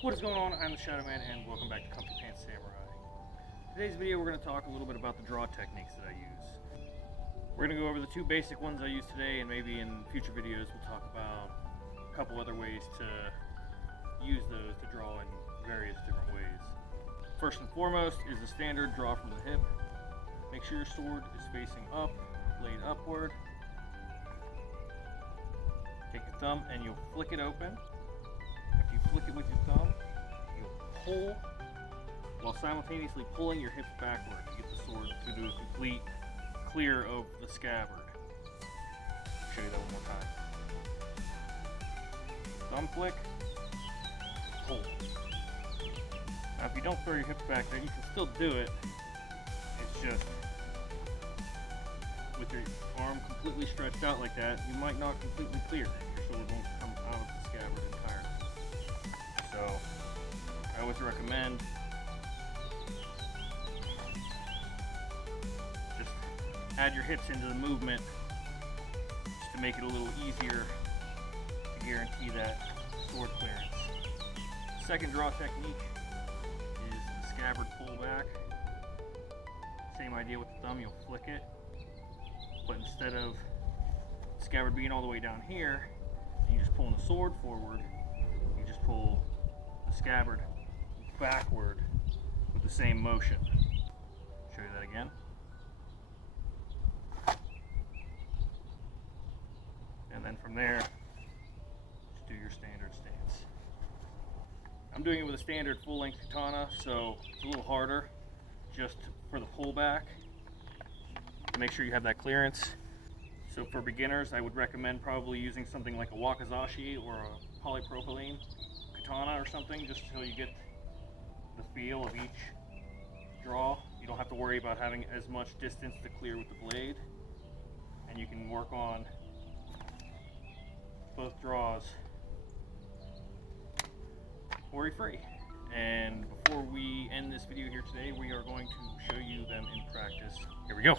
What is going on? I'm the Shadow Man and welcome back to Comfy Pants Samurai. Today's video we're going to talk a little bit about the draw techniques that I use. We're going to go over the two basic ones I use today, and maybe in future videos we'll talk about a couple other ways to use those to draw in various different ways. First and foremost is the standard draw from the hip. Make sure your sword is facing up, blade upward. Take your thumb and you'll flick it open. If you flick it with your thumb, you'll pull while simultaneously pulling your hips backward to get the sword to do a complete clear of the scabbard. I'll show you that one more time. Thumb flick, pull. Now if you don't throw your hips back there, you can still do it. It's just with your arm completely stretched out like that, you might not completely clear. Your sword won't come out of the scabbard entirely. So I always recommend just add your hips into the movement just to make it a little easier to guarantee that sword clearance. Second draw technique is the scabbard pull back. Same idea with the thumb, you'll flick it, but instead of the scabbard being all the way down here and you just pulling the sword forward, you just pull the scabbard backward with the same motion. Show you that again. And then from there, just do your standard stance. I'm doing it with a standard full-length katana, so it's a little harder just for the pullback to make sure you have that clearance. So for beginners, I would recommend probably using something like a wakizashi or a polypropylene katana or something, just until you get the feel of each draw. You don't have to worry about having as much distance to clear with the blade, and you can work on both draws worry-free. And before we end this video here today, we are going to show you them in practice. Here we go.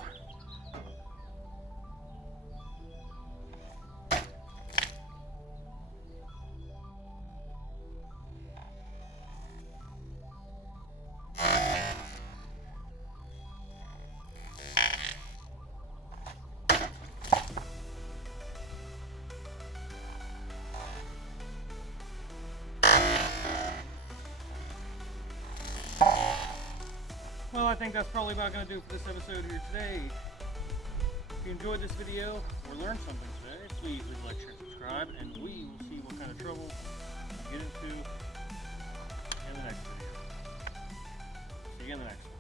Well, I think that's probably about going to do it for this episode here today. If you enjoyed this video or learned something today, please leave a like, share, subscribe, and we will see what kind of trouble we get into in the next video. See you in the next one.